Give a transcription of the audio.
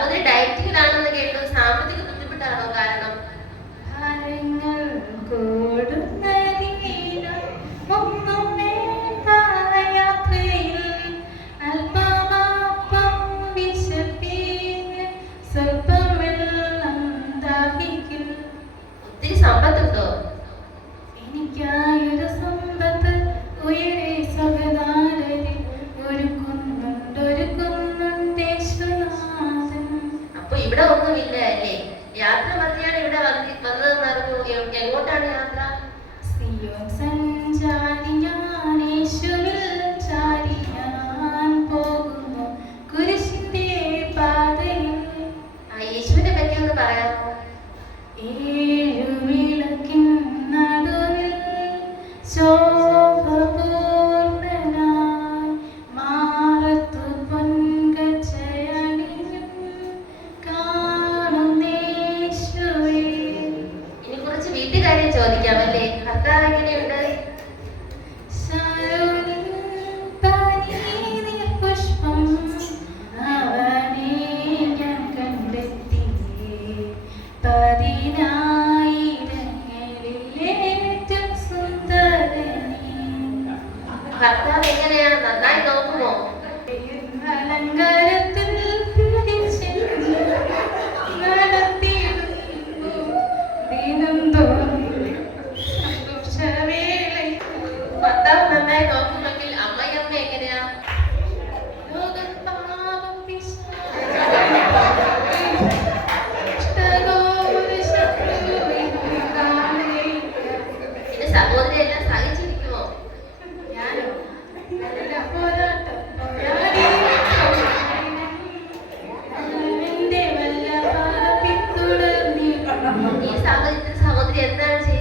സഹോദരി ഡയറ്റിലാണെന്ന് കേട്ടു. സാമ്പത്തിക ബുദ്ധിമുട്ടാണോ കാരണം? ഒത്തിരി സമ്പത്തുണ്ടോ? എനിക്കായൊരു സമ്പത്ത് ഉയരെ സകതാലരി ഒരുക്കുന്നുണ്ട് യേശുനാഥൻ. അപ്പൊ ഇവിടെ ഒന്നുമില്ല അല്ലേ? യാത്ര മതിയാണ് ഇവിടെ വന്നതെന്ന് അറിഞ്ഞു. എങ്ങോട്ടാണ് യാത്ര? സിയോൻ സഞ്ചാരി ഞാൻ, യേശുവിൽ ചാരി ഞാൻ പോകുന്നു കുരിശിന്റെ പാതയിൽ. യേശുവിനെ പറ്റി ഒന്ന് പറയാമോ? ഏഴു വിളക്കിൻ നടുവിൽ ശോഭപൂർണ്ണനായി മാറത്തു പൊൻകച്ചയണിയും കാണുന്നേശുവേ. ഇനി കുറച്ച് വീട്ടുകാര്യം ചോദിക്കാമല്ലേ? ഭർത്താവ് എങ്ങനെയുണ്ട്? ശാരോനിൽ പനിനീർ പുഷ്പം അവനെ ഞാൻ കണ്ടെത്തിയേ. 10,000-ങ്ങളിൽ ഏറ്റവും സുന്ദരനേ. ഭർത്താവ് എങ്ങനെയാ? നന്നായി നോക്കുമോ? അലങ്കാരത്തിൽ പിടിച്ചെന്ന് നടത്തിയിടുന്നു ദിനം തോറും സന്തോഷവേളയിൽ. ഭർത്താവ് നന്നായി നോക്കുമെങ്കിൽ അമ്മയമ്മ എങ്ങനെയാ? ലോകപാപം ഇഷ്ടഗോപുര ശത്രുവിനെ കാണുകയില്ല. പിന്നെ സഹോദരി എല്ലാം സഹിച്ചിരിക്കുമോ? ഞാനോ നല്ല പോരാട്ടം പോരാടി അവന്റെ വല്ല പാപത്തിൽ തുടർന്നി. ഈ സാഹചര്യത്തിൽ സഹോദരി എന്താണ് ചെയ്യുന്നത്?